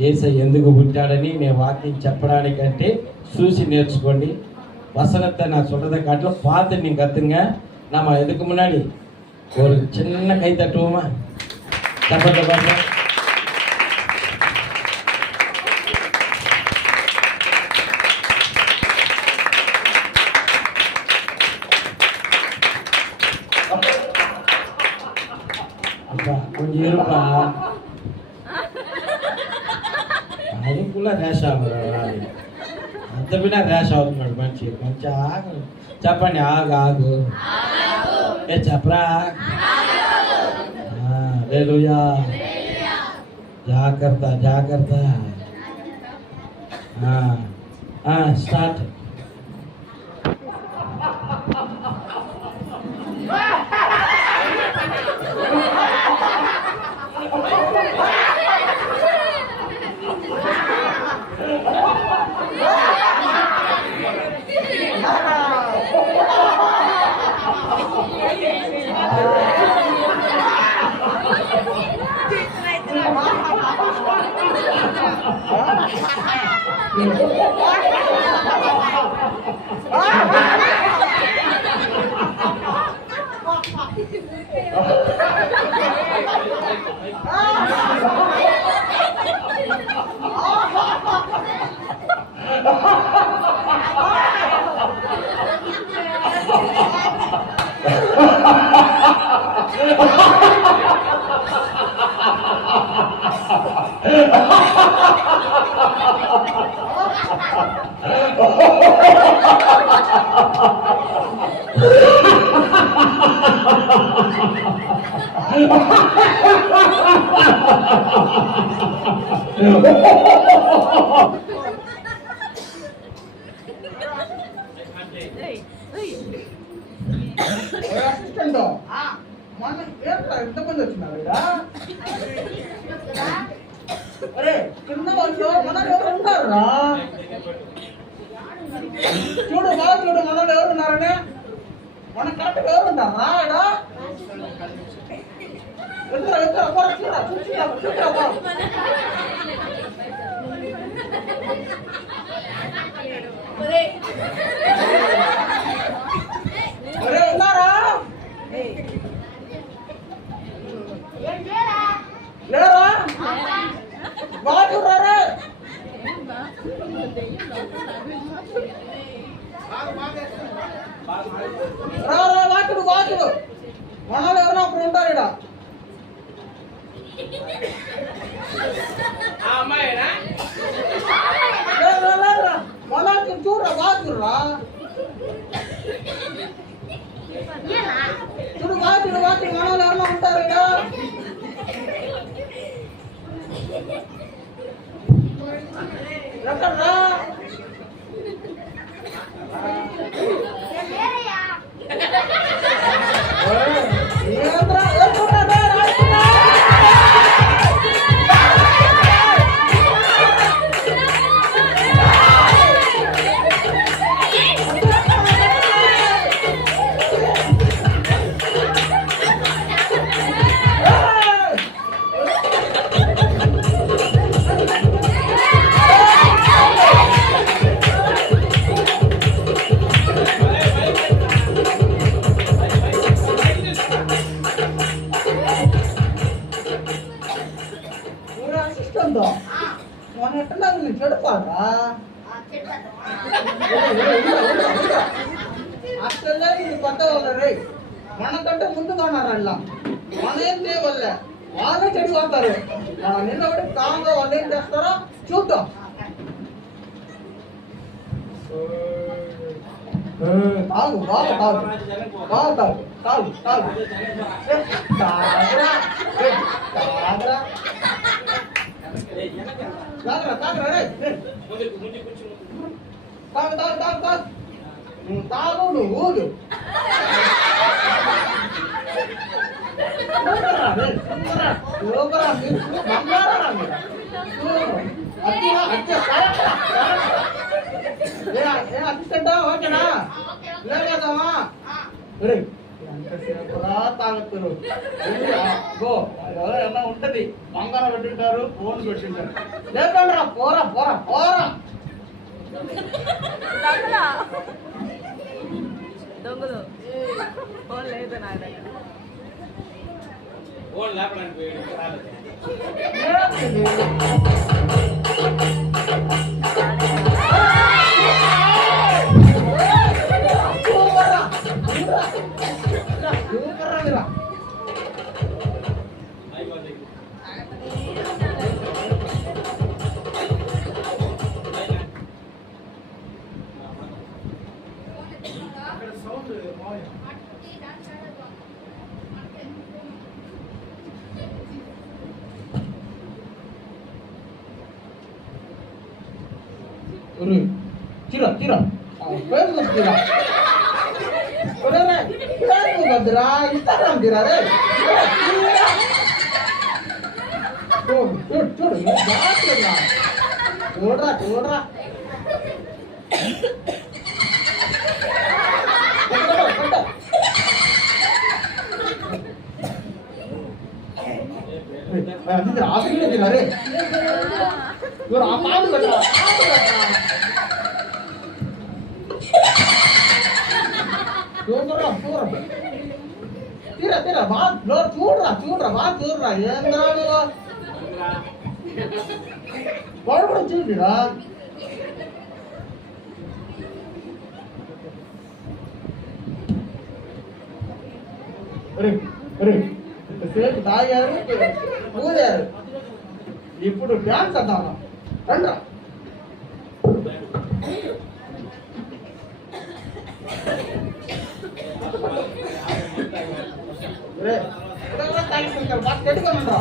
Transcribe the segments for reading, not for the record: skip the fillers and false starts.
యేసయ్య ఎందుకు పుట్టాడని నేను వాక్యం చెప్పడానికంటే చూసి నేర్చుకోండి. வசனத்தை நான் சொல்றதை காட்டிலும் பார்த்து நீங்க கத்துங்க. நாம இதுக்கு முன்னாடி ஒரு சின்ன கை தட்டுவோமா? தப்பத்தை பார்த்து அப்பா கொஞ்சம் இருப்பா, அதுக்குள்ள ரேஷ் ஆகும். అంత బిన్నా ర్యాష్ అవుతున్నాడు మనిషి. కొంచెం ఆగు, చెప్పండి. ఆగు ఆగు, ఏ చెప్పరా. హల్లెలూయా, జాగ్రత్త జాగ్రత్త. స్టార్ట్. ఎంతమంది వచ్చినారు? అరే కింద వాళ్ళు మనలు ఎవరు ఉంటారా? చూడు బాగా చూడు, మనలు ఎవరు ఉన్నారని. మన కరెక్ట్ ఎవరు ఉంటారా? ఉన్నారా? లేరా? బాగా చూడరా? రారా వాచుడు వాచుడు, మనలో ఎవరో అప్పుడు ఉంటారు ఇక్కడ. మనకి చూడరా వాచుడురా, చూడు వాచుడు వాచుడు, మనలో ఎవరో ఉంటారు ఇక్కడ. ఎక్కడ్రా? మన ఎట్లా చెడతారా? అసలే ఇది కొత్త వాళ్ళ మనకంటే ముందుగా ఉన్నారు. అలా మన ఏం చేయవల్లే, వాళ్ళే చెడిపోతారు. మన నిన్నబడి కాంగా వాళ్ళు ఏం చేస్తారో చూద్దాం. తాగు బాగా తాగు, బాగా తాగు, తాగు తాగు తాగరా తాగరా తాగరా తాగరా రే తాగు తాగు తాగు తాగు తాగు నువ్వు ఊదు. అసిస్టెంట్ ఓకేనా? లేదామా? ఎంతసేపు తాగుతారు ఏమన్నా ఉంటది బంగారం పెట్టింటారు ఫోన్ పెట్టింటారు లేకుండా పోరా పోరా పోరా దొంగలు ఫోన్ లేదు నా దగ్గర. tira tira peso tira tira Instagram tira చూడరా ఆఫీస్ తిరా రే చూడు ఆ పాడు పెట్టరా చూడరా తీరా బాగా చూడరా ఏంద్రా వాడు కూడా చూడరా సేపు తాగారు ఊదారు ఇప్పుడు డ్యాన్స్ అద్దామా రండ్రా బాగా పెట్టుకోమన్నా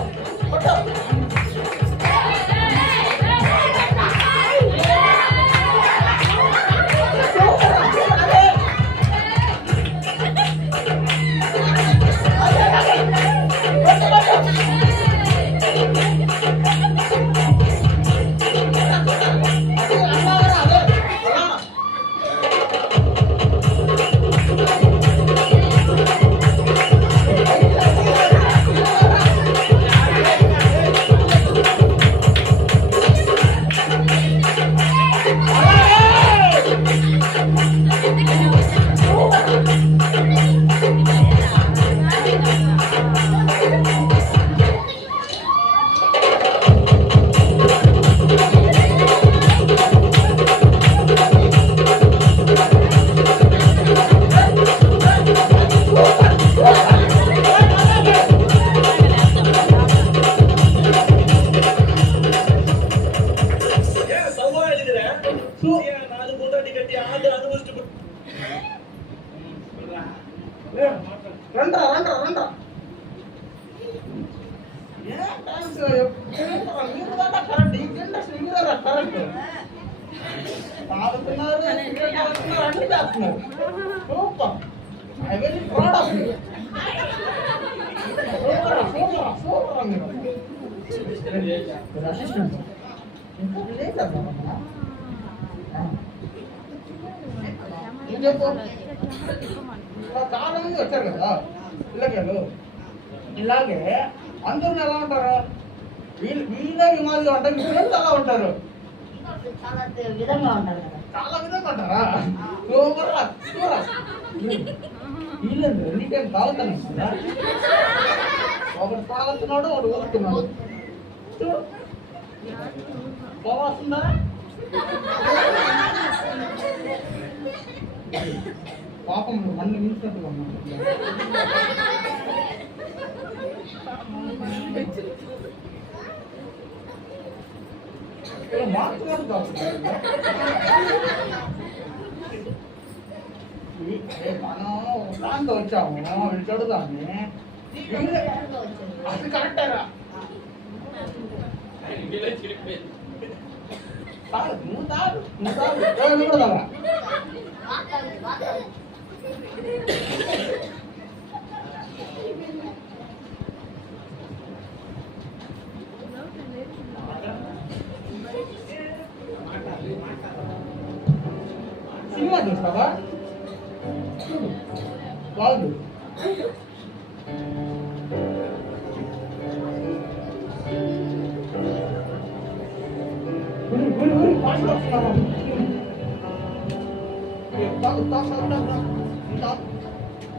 రండ్రా కరెంట్ ఈ జనరేషన్ మీరా కరెంట్ తాగుతున్నారు అన్ని చేస్తున్నారు super I very proud of you super మీరు అసిస్టెంట్ ఏం చెప్పు చాలా మంది వచ్చారు కదా పిల్లకాయలు ఇలాగే అందరూ ఎలా ఉంటారు వీళ్ళే విమాలు ఉంటారు మీ ఫ్రెండ్స్ ఎలా ఉంటారు చాలా విధంగా ఉంటారు కదా. చాలా విధంగా ఉంటారా చూడరా వీళ్ళందరూ నీకేం తాగుతాను ఒకడు తాగుతున్నాడు ఒకడు ఊరుతున్నాడు చూడు పోవాల్సిందా పాపం అన్ని మించినట్టుగా మార్చుకోవడం కాదు మనం దాంతో వచ్చాము వీళ్ళు చెడుదాన్ని అసలు కరెక్టరా నువ్వు కూడా సినిమా చూస్తావా బాగుంది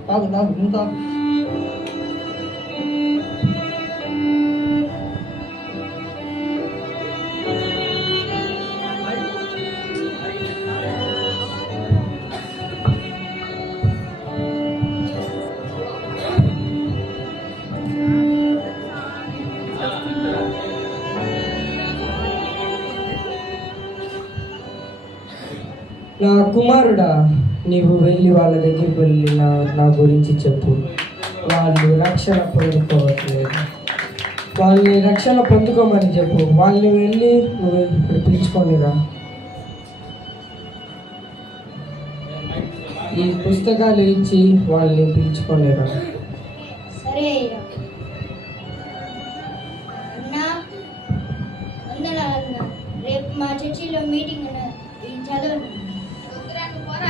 తాగు నువ్వు తాగు. నా కుమారుడా, నీవు వెళ్ళి వాళ్ళ దగ్గరికి వెళ్ళి నా గురించి చెప్పు. వాళ్ళు రక్షణ పొందుకోవట్లేదు, వాళ్ళని రక్షణ పొందుకోమని చెప్పు. వాళ్ళని వెళ్ళి నువ్వు ఇప్పుడు పిలుచుకొనిరా. ఈ పుస్తకాలు ఇచ్చి వాళ్ళని పిలుచుకొనిరా. సరే అయ్యా. అన్నా, వందనాలు అన్నా. రేపు మా చర్చిలో మీటింగ్ ఉన్నది, ఈ చదువు.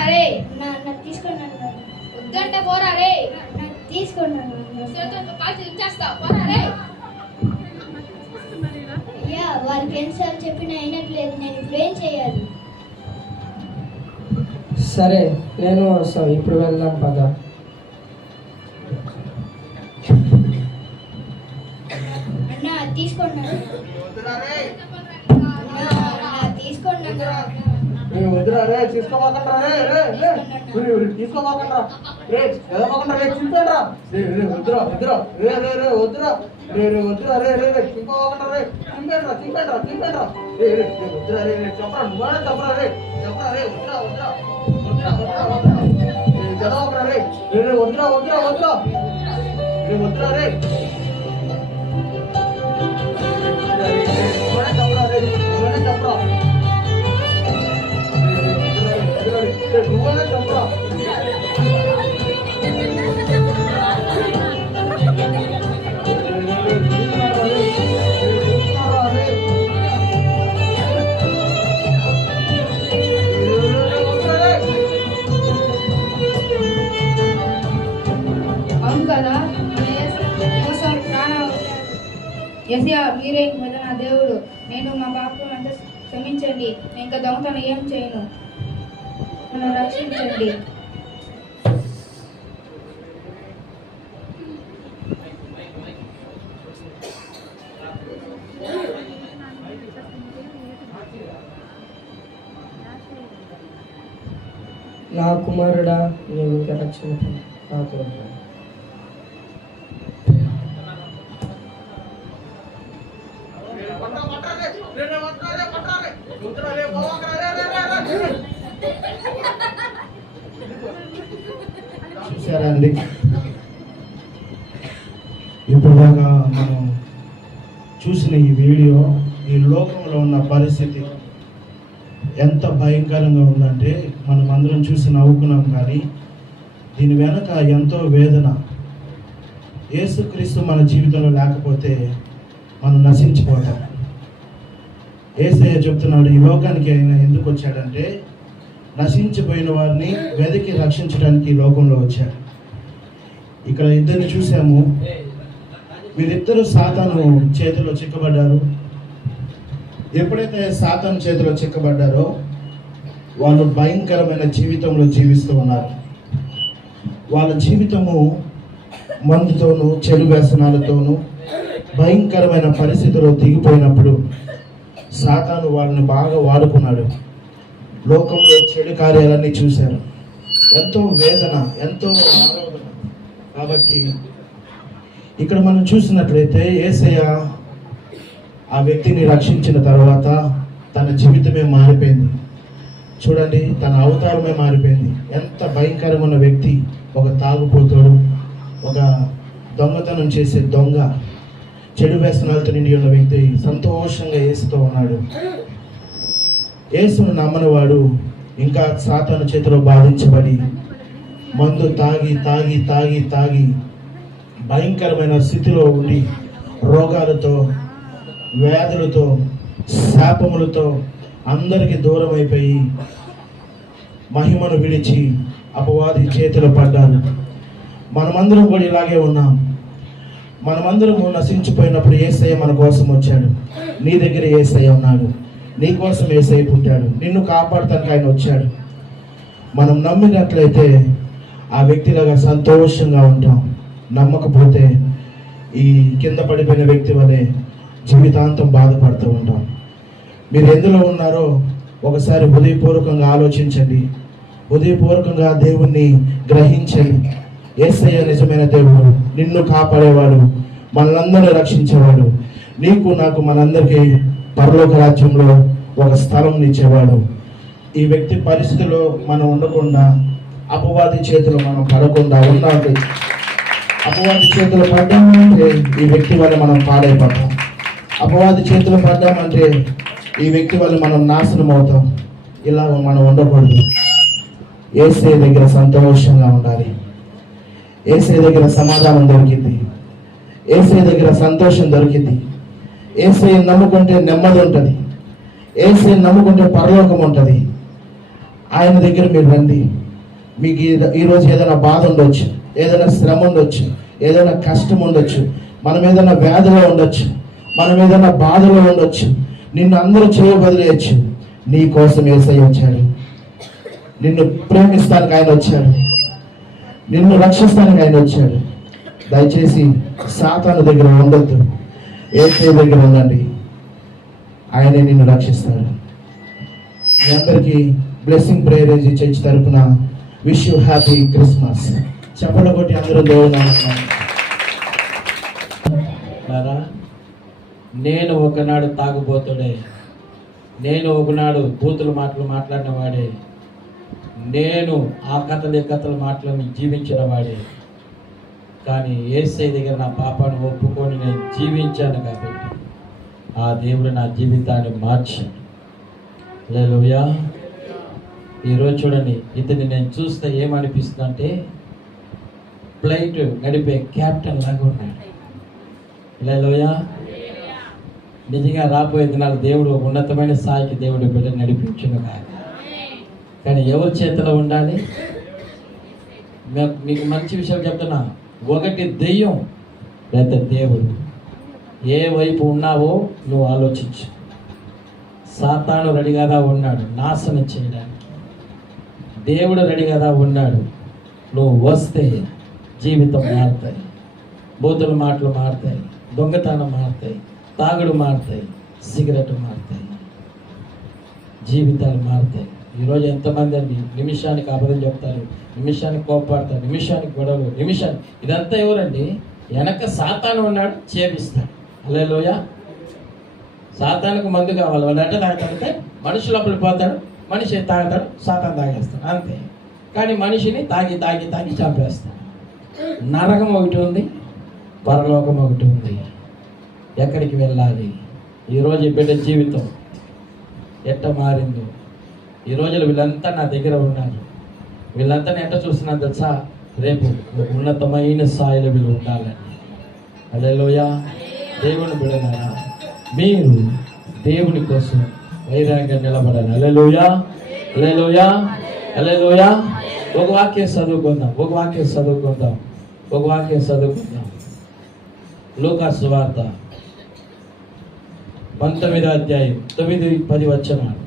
అన్న తీసుకోండి అన్న. వద్దంటే పోరా రే. అన్న తీసుకోండి అన్న. అయ్యా, వాళ్ళకి ఎన్నిసార్లు చెప్పినా అయినట్లేదు. నేను ఇప్పుడు ఏం చేయాలి? సరే, నేను వస్తాను. ఇప్పుడు వెళ్దాం పద. అన్న తీసుకోండి అన్న. తీసుకోండి అన్న. వద్దురా రే, తీసుకోమాకండ్రా రే. తీసుకోమాకండ్రా రే, చదవమాకండ్రా రే, చింపండ్రా రే. వద్దురా వద్దురా వద్దురా చింపమాకండ్రా రే. చింపండ్రా రే. వద్దురా రే, చెప్పరా నువ్వే చెప్పరా రే. వద్దురా చదవకరా రే. వద్దురా రే. చెప్పరా అవును కదా, యెషయా, మీరే మీద నా దేవుడు. నేను మా పాపం అంతా క్షమించండి. నేను ఇంకా దొంగతనం ఏం చేయను. నన్ను రక్షించండి. నా కుమారుడా, నీవు ఇంకా రక్షణ నాతో ఉన్నావు. చూసారా అండి, ఇప్పటిదాకా మనం చూసిన ఈ వీడియో, ఈ లోకంలో ఉన్న పరిస్థితి ఎంత భయంకరంగా ఉందంటే మనం అందరం చూసి నవ్వుకున్నాం, కానీ దీని వెనక ఎంతో వేదన. యేసుక్రీస్తు మన జీవితంలో లేకపోతే మనం నశించిపోతాం. యేసయ్య చెప్తున్నాడు, ఈ లోకానికి ఆయన ఎందుకు వచ్చాడంటే నశించిపోయిన వారిని వెతికి రక్షించడానికి ఈ లోకంలో వచ్చాడు. ఇక్కడ ఇద్దరిని చూసాము. వీరిద్దరూ సాతాను చేతిలో చిక్కబడ్డారు. ఎప్పుడైతే సాతాను చేతిలో చిక్కబడ్డారో వాళ్ళు భయంకరమైన జీవితంలో జీవిస్తూ ఉన్నారు. వాళ్ళ జీవితము మందుతోనూ చెడు వ్యసనాలతోనూ భయంకరమైన పరిస్థితిలో దిగిపోయినప్పుడు సాతాను వాళ్ళని బాగా వాడుకున్నాడు. లోకంలో చెడు కార్యాలన్నీ చూశారు. ఎంతో వేదన, ఎంతో ఆరోధన. కాబట్టి ఇక్కడ మనం చూసినట్లయితే యేసయ్య ఆ వ్యక్తిని రక్షించిన తర్వాత తన జీవితమే మారిపోయింది. చూడండి, తన అవతారమే మారిపోయింది. ఎంత భయంకరంగా ఉన్న వ్యక్తి, ఒక తాగుపోతాడు, ఒక దొంగతనం చేసే దొంగ, చెడు వ్యసనాలతో నిండి ఉన్న వ్యక్తి సంతోషంగా యేసుతో ఉన్నాడు. యేసును నమ్మనివాడు ఇంకా సాతాను చేతిలో బాధించబడి మందు తాగి తాగి తాగి తాగి భయంకరమైన స్థితిలో ఉండి రోగాలతో, వ్యాధులతో, శాపములతో అందరికీ దూరం అయిపోయి మహిమను విడిచి అపవాది చేతిలో పడ్డారు. మనమందరం కూడా ఇలాగే ఉన్నాం. మనమందరం నశించిపోయినప్పుడు యేసయ్య మన కోసం వచ్చాడు. నీ దగ్గర యేసయ్య ఉన్నాడు. నీ కోసం యేసయ్య పుట్టాడు, నిన్ను కాపాడటానికి ఆయన వచ్చాడు. మనం నమ్మినట్లయితే ఆ వ్యక్తిలాగా సంతోషంగా ఉంటాం. నమ్మకపోతే ఈ కింద పడిపోయిన వ్యక్తి వలె జీవితాంతం బాధపడుతూ ఉంటాం. మీరు ఎందులో ఉన్నారో ఒకసారి హృదయపూర్వకంగా ఆలోచించండి, హృదయపూర్వకంగా దేవుణ్ణి గ్రహించండి. యేసయ్య నిజమైన దేవుడు, నిన్ను కాపాడేవాడు, మనలందరినీ రక్షించేవాడు, నీకు నాకు మనందరికీ పరలోక రాజ్యంలో ఒక స్థలం ఇచ్చేవాడు. ఈ వ్యక్తి పరిస్థితిలో మనం ఉండకుండా, అపవాది చేతిలో మనం పడకుండా ఉండాలి. అపవాది చేతిలో పడ్డామంటే ఈ వ్యక్తి వల్ల మనం పాడైపోతాం. అపవాది చేతిలో పడ్డామంటే ఈ వ్యక్తి వల్ల మనం నాశనం అవుతాం. ఇలా మనం ఉండకూడదు. యేసయ్య దగ్గర సంతోషంగా ఉండాలి. యేసయ్య దగ్గర సమాధానం దొరికింది, యేసయ్య దగ్గర సంతోషం దొరికింది. యేసయ్య నమ్ముకుంటే నెమ్మది ఉంటుంది, యేసయ్య నమ్ముకుంటే పరలోకం ఉంటుంది. ఆయన దగ్గర మీరు రండి. మీకు ఈరోజు ఏదైనా బాధ ఉండొచ్చు, ఏదైనా శ్రమ ఉండొచ్చు, ఏదైనా కష్టం ఉండొచ్చు, మనం ఏదైనా వ్యాధిలో ఉండొచ్చు, మనం ఏదైనా బాధలో ఉండొచ్చు. నిన్ను అందరూ చేయబదిలేయచ్చు. నీ కోసం యేసయ్య వచ్చాడు. నిన్ను ప్రేమిస్తానికి ఆయన వచ్చాడు, నిన్ను రక్షిస్తానికి ఆయన వచ్చాడు. దయచేసి సాతాను దగ్గర ఉండొద్దు, యేసయ్య దగ్గర ఉండండి. ఆయనే నిన్ను రక్షిస్తాడు. మీ అందరికీ బ్లెస్సింగ్ ప్రేయర్ చర్చ్ తరపున విష్ యూ హ్యాపీ క్రిస్మస్. చెప్పడం కొట్టి అందరూ దేవుడు. నేను ఒకనాడు తాగుబోతుడే, నేను ఒకనాడు బూతుల మాటలు మాట్లాడిన వాడే, నేను ఆ కథలు ఈ కథలు మాటలను జీవించిన వాడే. కానీ యేసయ్య దగ్గర నా పాపాన్ని ఒప్పుకొని నేను జీవించాను కాబట్టి ఆ దేవుడు నా జీవితాన్ని మార్చాడు. హల్లెలూయా. ఈరోజు చూడండి, ఇతన్ని నేను చూస్తే ఏమనిపిస్తుంది అంటే ఫ్లైట్ నడిపే క్యాప్టెన్ లాగా ఉన్నాడు. హల్లెలూయా. నిజంగా రాబోయే దినాలు దేవుడు ఒక ఉన్నతమైన స్థాయికి దేవుడు బిడ్డ నడిపించును కాదు. కానీ ఎవరి చేతిలో ఉండాలి? మీకు మంచి విషయం చెప్తున్నా, ఒకటి దెయ్యం లేదా దేవుడు. ఏ వైపు ఉన్నావో నువ్వు ఆలోచించు. సాతాను రెడీగా ఉన్నాడు నాశనం చేయడానికి, దేవుడు రెడీగా ఉన్నాడు. నువ్వు వస్తే జీవితం మారుతాయి, బూతుల మాటలు మారుతాయి, దొంగతనం మారుతాయి, తాగుడు మారుతాయి, సిగరెట్ మారుతాయి, జీవితాలు మారుతాయి. ఈరోజు ఎంతమంది అండి నిమిషానికి అబద్ధం చెప్తారు, నిమిషానికి కోపడతారు, నిమిషానికి గొడవలు, నిమిషానికి. ఇదంతా ఎవరండి? వెనక సాతాను ఉన్నాడు, చేపిస్తాడు. హల్లెలూయా. సాతానికి మందు కావాలి, వాళ్ళు అంటే తాగుతాడంటే మనిషి లోపలికి పోతాడు, మనిషి తాగుతాడు, సాతాను తాగేస్తాడు అంతే. కానీ మనిషిని తాగి తాగి తాగి చంపేస్తాడు. నరకం ఒకటి ఉంది, పరలోకం ఒకటి ఉంది. ఎక్కడికి వెళ్ళాలి? ఈరోజు ఈ బిడ్డ జీవితం ఎట్ట మారిందో. ఈ రోజులు వీళ్ళంతా నా దగ్గర ఉన్నారు. వీళ్ళంతా ఎట్ట చూస్తున్నా తెలుసా? రేపు ఉన్నతమైన స్థాయిలో వీళ్ళు ఉండాలని. హల్లెలూయా. దేవుని బిడ్డలారా, మీరు దేవుని కోసం వైరాగ్యంగా నిలబడాలి. హల్లెలూయా, హల్లెలూయా, హల్లెలూయా. ఒక వాక్యం చదువుకుందాం, ఒక వాక్యం చదువుకుందాం, ఒక వాక్యం చదువుకుందాం. లూకా సువార్త 19వ అధ్యాయం 9-10 వచనాలు.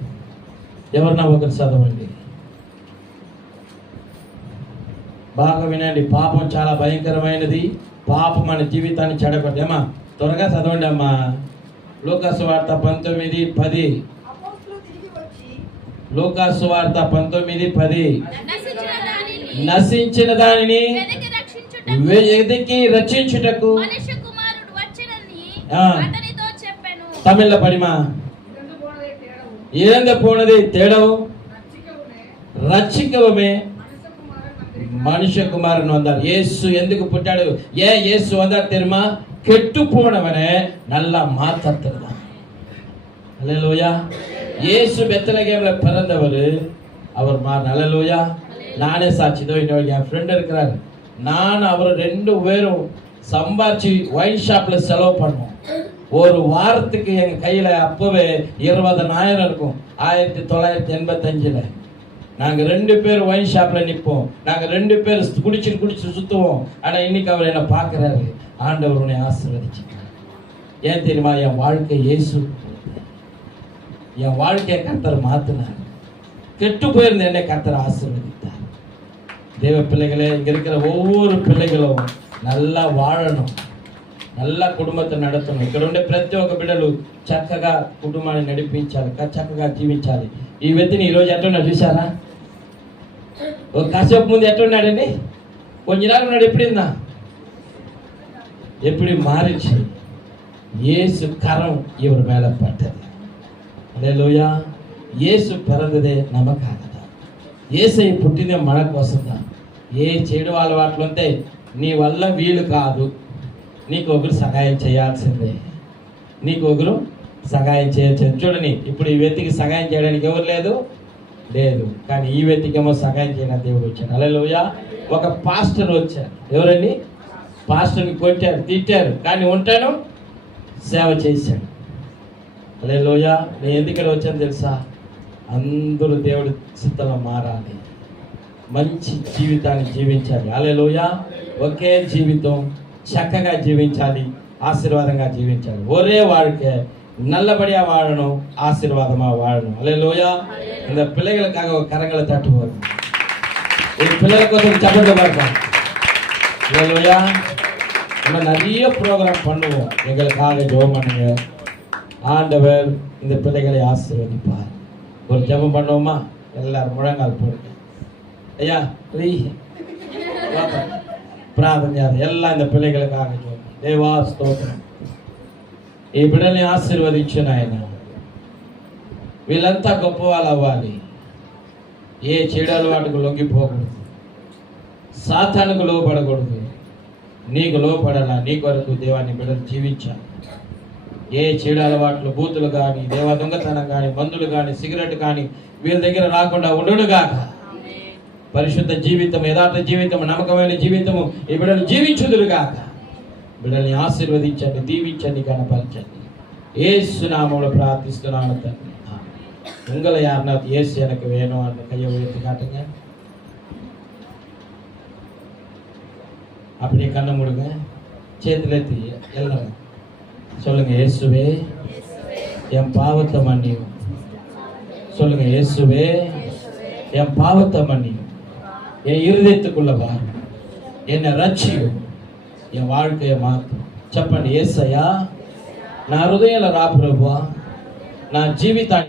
ఎవరన్నా ఒకరు చదవండి, బాగా వినండి. పాపం చాలా భయంకరమైనది. పాపం మన జీవితాన్ని చెడగొట్టేమా. త్వరగా చదవండి అమ్మా. లూకా సువార్త 19:10. లూకా సువార్త 19:10. నశించిన దానిని వెతికి రక్షించుటకు తమిళ పడిమా இழந்து போனதை தேடவும் ரட்சிக்கவுமே மனுஷகுமாரன் வந்தார். இயேசு ఎందుకు పుట్టాడు? இயேசு வந்தார் தெரியுமா? கெட்டு போனவனை நல்லா மாத்தறதுதான். ஹல்லேலூயா. இயேசு பெத்லகேம்ல பிறந்தவர். அவர் ஹல்லேலூயா. நானே சாட்சி. இன்னொரு என் ஃப்ரெண்ட் இருக்கிறார். நான் அவர் 2 பேரும் சம்பாரிச்சு ஒயின் ஷாப்ல செலவு பண்ணுவோம். ஒரு வாரத்துக்கு எங்கள் கையில் அப்போவே 20,000 இருக்கும். 1985. நாங்கள் 2 பேர் ஒயின் ஷாப்பில் நிற்போம். நாங்கள் 2 பேர் குடிச்சு சுற்றுவோம். ஆனால் இன்னைக்கு அவர் என்னை பார்க்குறாரு. ஆண்டவர் உன்னை ஆசீர்வதிச்சிருக்கார். ஏன் தெரியுமா? என் வாழ்க்கை இயேசு. என் வாழ்க்கையை கர்த்தர் மாத்தினார். கெட்டு போயிருந்தேனே கர்த்தர் ஆசீர்வதித்தார். தேவ பிள்ளைகளே, இங்க இருக்கிற ஒவ்வொரு పిల్లగலும் நல்லா వాழணும், நல்ல కుటుంబத்தை நடத்தணும். ఇక్కడ ఉండే ప్రతి ఒక్క బిడ్డలు చక్కగా కుటుంబాన్ని నడిపించాలి, చక్కగా జీవించాలి. ఈ వ్యక్తిని ఈరోజు ఎట్టున్నాడు చూసారా? ఒక కాసేపు ముందు ఎట్టున్నాడండి, కొంచెం నాడు ఉన్నాడు. ఎప్పుడిందా? எப்படி மாறிச்சு? இயேசு கரம் இவர் மேல பட்டது. அல்லேலூயா. இயேசு பிறந்ததே நமக்காக தான். యేసయ్య పుట్టిందే మన కోసం தான். ఏ చెడు అలవాట్లు ఉంటే నీ వల్ల వీలు కాదు, నీకు ఒకరు సహాయం చేయాల్సిందే, నీకు ఒకరు సహాయం చేయొచ్చు. చూడండి, ఇప్పుడు ఈ వ్యక్తికి సహాయం చేయడానికి ఎవరు లేదు, కానీ ఈ వ్యక్తికేమో సహాయం చేయడానికి దేవుడు వచ్చాడు. హల్లెలూయా. ఒక పాస్టర్ వచ్చారు. ఎవరండి? పాస్టర్ని కొట్టారు, తిట్టారు, కానీ ఉంటాను సేవ చేశాడు. హల్లెలూయా. నేను ఎందుకు వచ్చాను తెలుసా? అందరూ దేవుడి చిత్తంలో మారాలి, మంచి జీవితాన్ని జీవించాలి. హల్లెలూయా. ఒకే జీవితం, చక్కగా జీవించాలి, ఆశీర్వాదంగా జీవించాలి. ఒరే வாழ்க்கை நல்லபடியா வாழணும், ஆசீர்வாதமா வாழணும். ஹல்லேலூயா. இந்த பிள்ளைகளுக்காக ஒரு கரங்களை தட்டுவோம். ஒரு பிள்ளைகளுக்கு ஒரு சப்போர்ட் பார்ப்போம். ஹல்லேலூயா. நம்ம நிறைய ப்ரோக்ராம் பண்ணுவோம், எங்களுக்காக ஜெபம் பண்ணுங்க. ஆண்டவர் இந்த பிள்ளைகளை ஆசீர்வதிப்பார். ஒரு ஜெபம் பண்ணுவோமா? எல்லாரும் முழங்கால் போடுங்க. ஐயா ప్రార్థన చేయాలి. ఎల్లా இந்த పిల్లలకాக దేవా స్తోత్రం. ఈ బిడ్డల్ని ఆశీర్వదించు నాయన. వీళ్ళంతా గొప్ప వాళ్ళు అవ్వాలి. ఏ చెడు అలవాటుకు లొంగిపోకూడదు, సాతానుకు లోపడకూడదు, నీకు లోపడాలా. నీ కొరకు దేవాన్ని బిడ్డలు జీవించాలి. ఏ చెడు అలవాట్లు, బూతులు కానీ, దేవా దొంగతనం కానీ, మందులు కానీ, సిగరెట్ కానీ వీళ్ళ దగ్గర రాకుండా ఉండునుగాక. పరిశుద్ధ జీవితం, యథార్థ జీవితం, నమ్మకమైన జీవితము ఈ బిడ్డలు జీవించుదురుగాక. బిడ్డల్ని ఆశీర్వదించండి, దీవించండి, కనపరచండి. యేసు నామములో ప్రార్థిస్తున్నాను తండ్రి. உங்களை யாருன்னா இயேசு எனக்கு வேணும் அந்த கையை உயர்த்தி காட்டுங்க. அப்படியே கண்ணை மூடுங்க, చేతులెత్తి எல்லாரும் சொல்லுங்க, இயேசுவே என் பாவத்தை மன்னியும். சொல்லுங்க, இயேசுவே என் பாவத்தை மன்னியும், என் இருதயத்துக்குள்ள வாரும், என்னை రక్షిயும், என் வாழ்க்கையை மாற்றும். చెప్పండి, యేసయ్యా నా హృదయంలో రా ప్రభువా, నా జీవితాన్ని